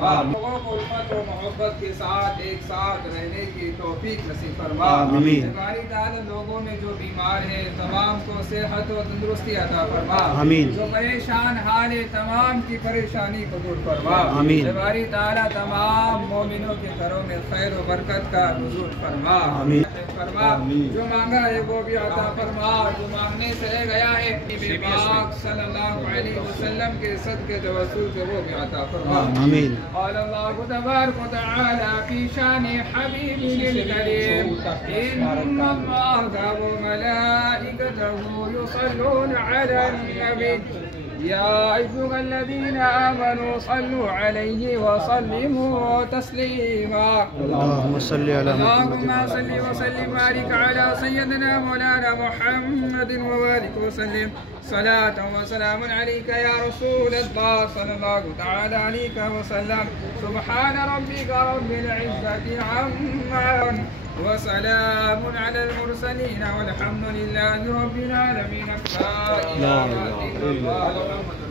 फरमा। लोगों को उल्फत और मोहब्बत के साथ एक साथ रहने की तौफीक नसीब फरमा। बारी ताला लोगों में जो बीमार है तमाम को सेहत और तंदुरुस्ती अता फरमा। जो परेशान हाल है तमाम की परेशानी को दूर फरमा। बारी ताला तमाम मोमिनों के घरों में खैर और बरकत का नुज़ूल फरमा। जो मांगा है वो भी अता फरमा, जो मांगने से रह गया है पाक सल्लल्लाहु अलैहि वसल्लम के सदके तवस्सुल से वो भी अता फरमा। आमीन। अल्लाहु तबारक व तआला फी शान हबीबिल करीम इन्नल्लाहा व मलाइकतहु युसल्लूना अलन नबी या अय्युहल्लज़ीना आमनू सल्लू अलैहि व सल्लिमू तस्लीमा। अल्लाहुम्मा सल्लि व सल्लिम बारिक अला सय्यदिना मौलाना मुहम्मदिन व बारिक व सल्लिम सलातन व सलामुन अलैका या रसूलल्लाह सल्लल्लाहु तआला अलैहि व सल्लम। सुब्हान रब्बिका रब्बिल इज्जति अम्मा व सलामुन अलल मुरसलीन वल्हम्दुलिल्लाहि रब्बिल आलमीन। ला इलाहा इल्लल्लाह।